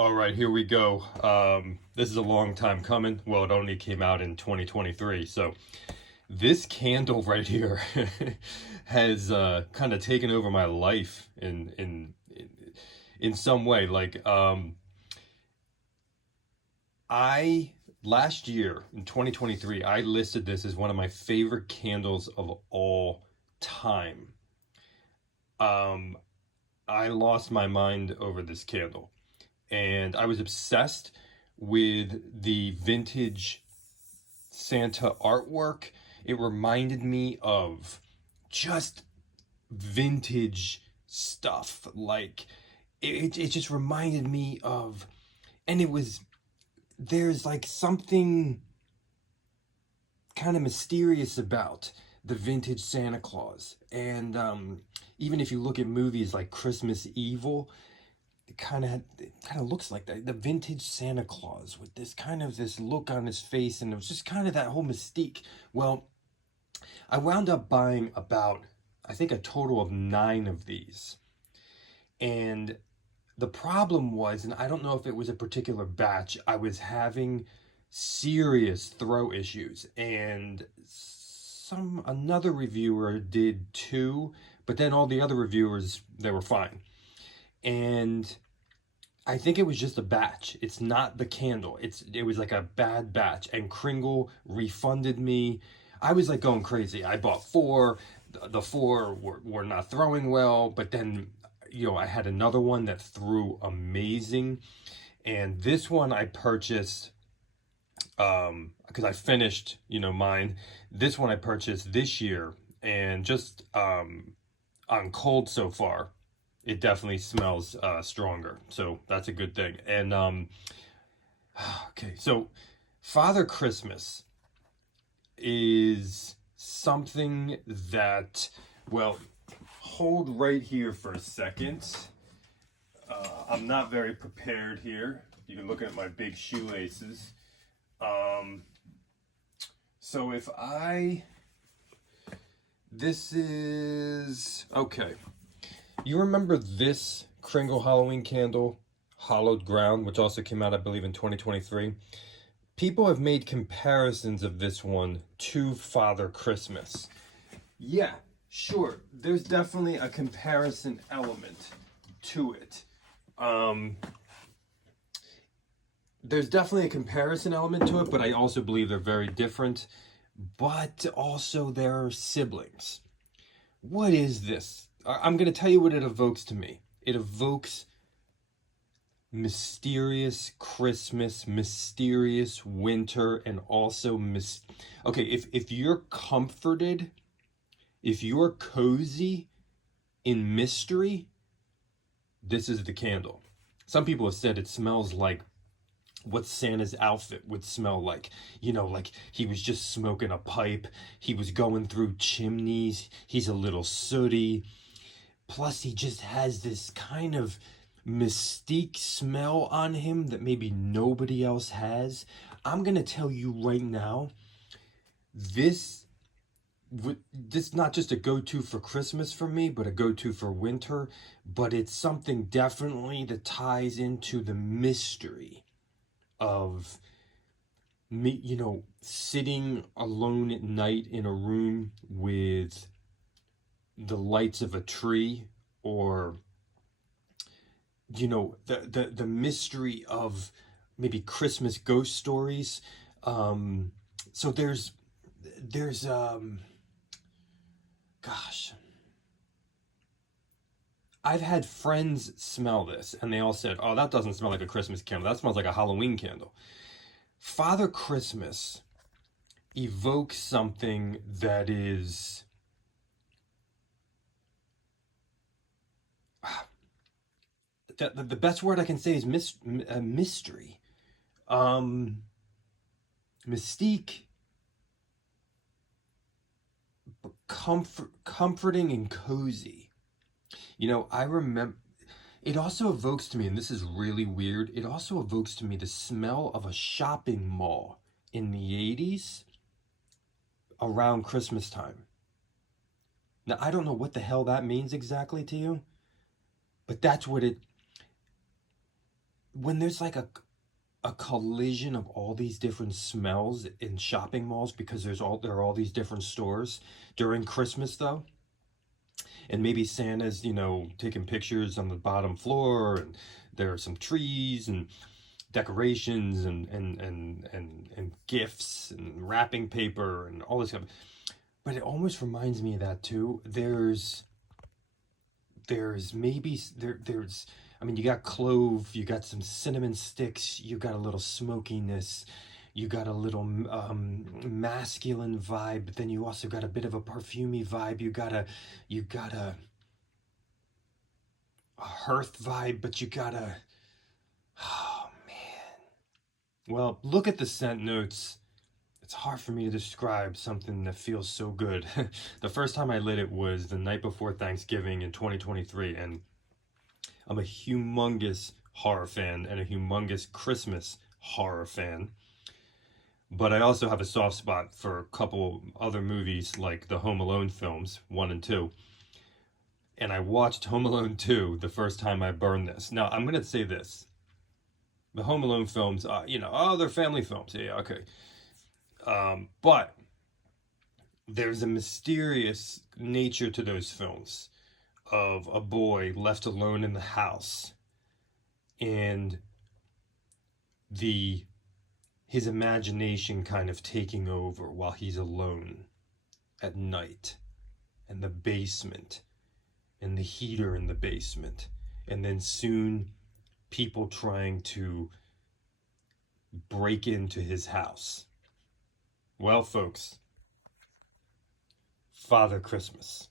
All right, here we go. This is a long time coming. Well, it only came out in 2023. So this candle right here has kind of taken over my life in some way. I last year in 2023, I listed this as one of my favorite candles of all time. Um, I lost my mind over this candle, and I was obsessed with the vintage Santa artwork. It reminded me of just vintage stuff. It just reminded me of, and there's like something kind of mysterious about the vintage Santa Claus. And even if you look at movies like Christmas Evil, it kind of looks like that, the vintage Santa Claus with this look on his face, and it was just kind of that whole mystique. Well, I wound up buying about, I think, a total of 9 of these. And the problem was, and I don't know if it was a particular batch, I was having serious throat issues, and some another reviewer did too, but then all the other reviewers, they were fine. And I think it was just a batch. It's not the candle. It was like a bad batch, and Kringle refunded me. I was like going crazy. I bought 4. The 4 were not throwing well, but then I had another one that threw amazing, and this one I purchased because I finished mine. This one I purchased this year, and just on cold so far, it definitely smells stronger. So that's a good thing. And okay, so Father Christmas is something that, well, hold right here for a second. I'm not very prepared here. You can look at my big shoelaces. Um, so if I, this is, okay. You remember this Kringle Halloween candle, Hollowed Ground, which also came out, I believe, in 2023? People have made comparisons of this one to Father Christmas. Yeah, sure. There's definitely a comparison element to it. There's definitely a comparison element to it, but I also believe they're very different. But also they're siblings. What is this? I'm going to tell you what it evokes to me. It evokes mysterious Christmas, mysterious winter, and also okay, if you're comforted, if you're cozy in mystery, this is the candle. Some people have said it smells like what Santa's outfit would smell like. Like he was just smoking a pipe, he was going through chimneys, he's a little sooty. Plus, he just has this kind of mystique smell on him that maybe nobody else has. I'm going to tell you right now, this this not just a go-to for Christmas for me, but a go-to for winter, but it's something definitely that ties into the mystery of me, sitting alone at night in a room with the lights of a tree, or the mystery of maybe Christmas ghost stories. So there's gosh, I've had friends smell this, and they all said, "Oh, that doesn't smell like a Christmas candle. That smells like a Halloween candle." Father Christmas evokes something that is, the best word I can say is mystery, um, mystique, comforting and cozy. I remember it also evokes to me, and this is really weird, it also evokes to me the smell of a shopping mall in the 80s around Christmas time. Now, I don't know what the hell that means exactly to you, but that's what it when there's like a collision of all these different smells in shopping malls because there are all these different stores during Christmas though, and maybe Santa's, taking pictures on the bottom floor, and there are some trees and decorations and gifts and wrapping paper and all this stuff. But it almost reminds me of that too. There's maybe there's I mean, you got clove, you got some cinnamon sticks, you got a little smokiness, you got a little masculine vibe, but then you also got a bit of a perfumey vibe. You got a hearth vibe, but you got a, oh man. Well, look at the scent notes. It's hard for me to describe something that feels so good. The first time I lit it was the night before Thanksgiving in 2023, and I'm a humongous horror fan and a humongous Christmas horror fan. But I also have a soft spot for a couple other movies like the Home Alone films, 1 and 2. And I watched Home Alone 2 the first time I burned this. Now, I'm going to say this. The Home Alone films, they're family films. Yeah, okay. But there's a mysterious nature to those films of a boy left alone in the house and his imagination kind of taking over while he's alone at night, and the basement and the heater in the basement, and then soon people trying to break into his house. Well, folks, Father Christmas.